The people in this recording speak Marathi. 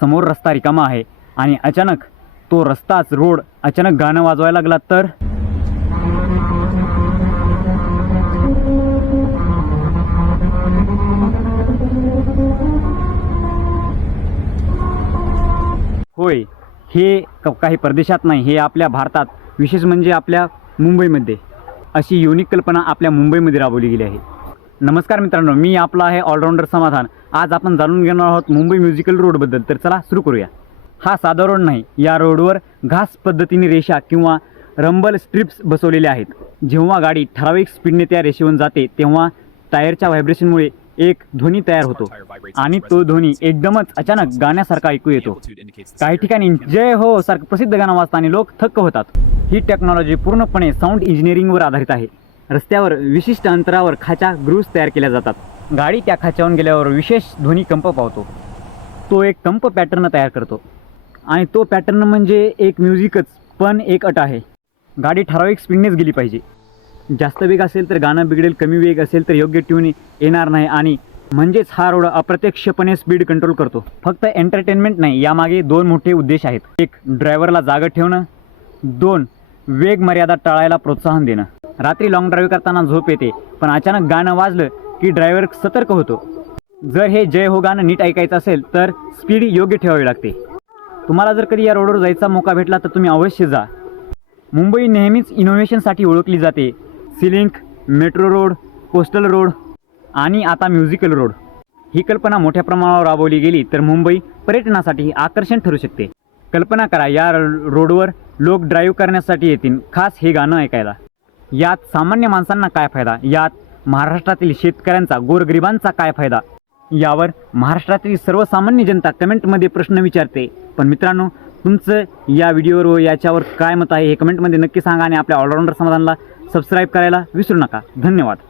समोर रस्ता रिकामा आहे आणि अचानक तो रस्ताच रोड अचानक गाणं वाजवायला लागला तर होय, हे काही परदेशात नाही, हे आपल्या भारतात, विशेष म्हणजे आपल्या मुंबईमध्ये अशी युनिक कल्पना आपल्या मुंबईमध्ये राबवली गेली आहे. नमस्कार मित्रांनो, मी आपला आहे ऑलराऊंडर समाधान. आज आपण जाणून घेणार आहोत मुंबई म्युझिकल रोडबद्दल. तर चला सुरू करूया. हा साधा रोड नाही, या रोडवर घास पद्धतीने रेषा किंवा रंबल स्ट्रिप्स बसवलेल्या आहेत. जेव्हा गाडी ठराविक स्पीडने त्या रेषेवरून जाते तेव्हा टायरच्या व्हायब्रेशनमुळे एक ध्वनी तयार होतो आणि तो ध्वनी एकदमच अचानक गाण्यासारखा ऐकू येतो. काही ठिकाणी जय हो सारखं प्रसिद्ध गाणं वाजताना लोक थक्क होतात. ही टेक्नॉलॉजी पूर्णपणे साऊंड इंजिनिअरिंगवर आधारित आहे. रस्त्यावर विशिष्ट अंतरावर खाचा ग्रूव्स तयार केल्या जातात. गाडी त्या खाच्यावरून गेल्यावर विशेष ध्वनी कंप पावतो. तो एक कंप पॅटर्न तयार करतो आणि तो पॅटर्न म्हणजे एक म्युझिकच. पण एक अट आहे, गाडी ठराविक स्पीडनेच गेली पाहिजे. जास्त वेग असेल तर गाणं बिघडेल, कमी वेग असेल तर योग्य ट्यून येणार नाही आणि म्हणजेच हा रोड अप्रत्यक्षपणे स्पीड कंट्रोल करतो. फक्त एंटरटेनमेंट नाही, यामागे दोन मोठे उद्देश आहेत. एक, ड्रायव्हरला जागा ठेवणं. दोन, वेग मर्यादा टाळायला प्रोत्साहन देणं. रात्री लॉंग ड्राईव्ह करताना झोप येते, पण अचानक गाणं वाजलं की ड्रायव्हर सतर्क होतो. जर हे जय हो गाणं नीट ऐकायचं असेल तर स्पीड योग्य ठेवावी लागते. तुम्हाला जर कधी या रोडवर जायचा मौका भेटला तर तुम्ही अवश्य जा. मुंबई नेहमीच इनोव्हेशनसाठी ओळखली जाते. Sea link, metro road, coastal road आणि आता म्युझिकल रोड. ही कल्पना मोठ्या प्रमाणावर राबवली गेली तर मुंबई पर्यटनासाठी आकर्षण ठरू शकते. कल्पना करा, या रोडवर लोक ड्राईव्ह करण्यासाठी येतील, खास हे गाणं ऐकायला. यात सामान्य माणसांना काय फायदा? यात महाराष्ट्रातील शेतकऱ्यांचा, गोरगरिबांचा काय फायदा? यावर महाराष्ट्रातील सर्वसामान्य जनता कमेंटमध्ये प्रश्न विचारते. पण मित्रांनो, तुमचं या व्हिडिओवर व याच्यावर काय मत आहे हे कमेंटमध्ये नक्की सांगा आणि आपल्या ऑलराऊंडर समाधानला सबस्क्राईब करायला विसरू नका. धन्यवाद.